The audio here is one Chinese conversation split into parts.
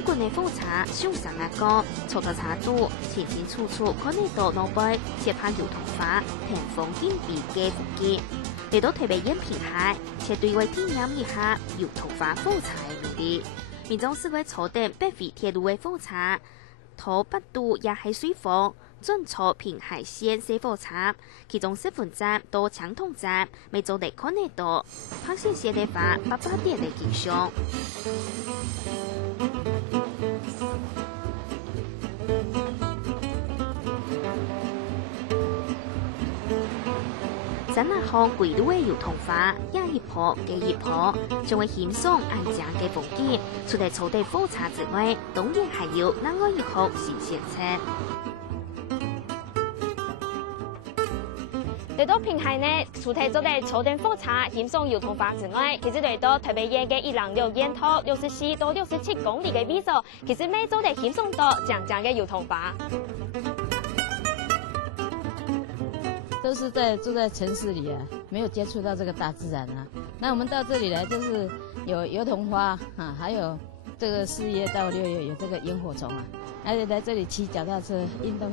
中国的火车上山那个，坐到车度，清清楚楚看得到路背斜拍油桐花，屏风景比嘅风景。嚟到台北演平海，且对外体验一下油桐花火车的魅力。民众是会坐等北回铁路的火车，头北度也系水货。转坐平海线西火车，其中10分站到长通站，每周得看得到。螃蟹蟹的话，8点的景象。山那巷轨路的油桐花，一坡接一坡，将会欣赏安静嘅风景。除了坐地火车之外，当然还有另外一号新鲜车。嚟到平海呢，除咗坐地坐電火車欣賞油桐花之外，其實嚟到台北縣嘅一廊6沿途64到67公里嘅位置，其實每周都欣賞到靜靜嘅油桐花。都是住在城市里啊，没有接触到这个大自然啊。那我们到这里来，就是有油桐花啊，还有这个4月到6月有这个萤火虫啊，还有来这里骑脚踏车运动，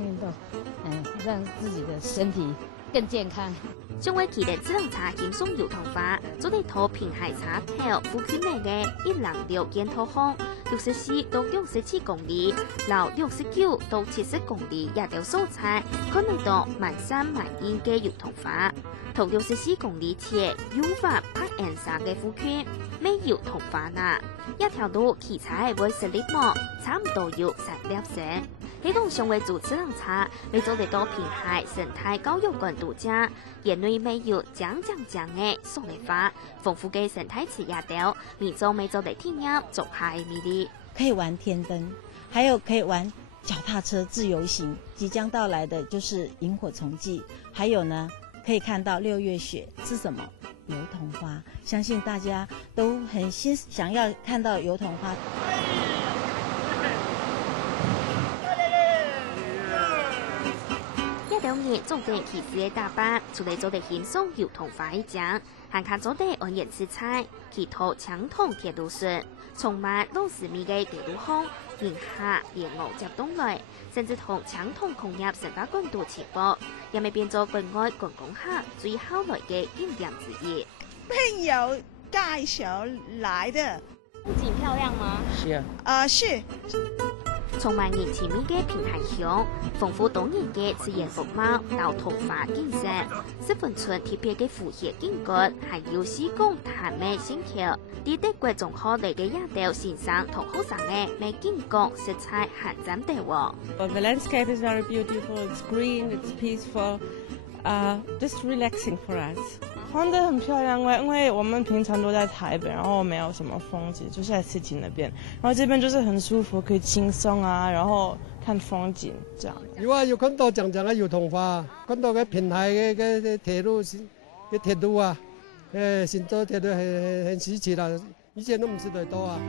让自己的身体更健康。將會騎電自行車欣賞油桐花，做地圖平海茶頭附近內嘅一廊6沿途巷，64到67公里，然69到70公里也條所在，可能到滿山滿園嘅油桐花。頭64公里前，油花拍岸沙嘅附近，沒油桐花啦。一條路騎車會10粒毛，差唔多要3粒線。呢棟上為主自行車，每周嚟到平海生態教育館度假，園內沒有講嘅松梨花，豐富嘅生態池也掉，民眾每周嚟體驗竹下嘅魅力。可以玩天燈，還有可以玩腳踏車自由行。即將到來的就是螢火蟲季，還有呢，可以看到6月雪是什麼？油桐花。相信大家都很想要看到油桐花。2年總地騎士嘅大巴，除了做地欣賞油桐花一獎，還卡做地安人食菜，其他長通鐵路線，充滿60米嘅鐵路巷，迎下連澳接東來，甚至同長通工業成家管道接駁，也未變做國外觀光客最好來嘅景點之一。朋友介紹來的，風景漂亮嗎？是啊。是。充滿人情味嘅平海鄉，豐富多元嘅自然風貌到桃花景色，10分寸特別嘅符合景觀，還有施工潭美線橋，啲德國仲好嚟嘅野島欣賞同好上嘅美景觀色彩很佔地喎。The landscape is very beautiful. It's green. It's peaceful. Just relaxing for us. 荒地很漂亮，因为我们平常都在台北，然后没有什么风景，就在市集那边，然后这边就是很舒服，可以轻鬆啊，然後看風景這樣。有啊，有看到長嘅油桐花，看到嘅平海嘅鐵路啊，新做鐵路很稀奇啦，以前都唔知道多啊。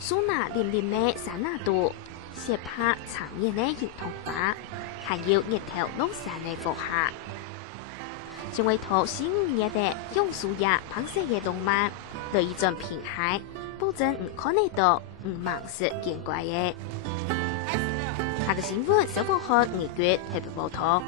蘇拿連連嘅山那度。斜拍長葉嘅油桐花，還有日頭落山嘅火下，將會圖新5月的榕樹葉、螃蟹嘅動漫，來一種平海，保證唔看得到，唔盲視見怪嘅。下個新聞，小鳳學5月特別報道。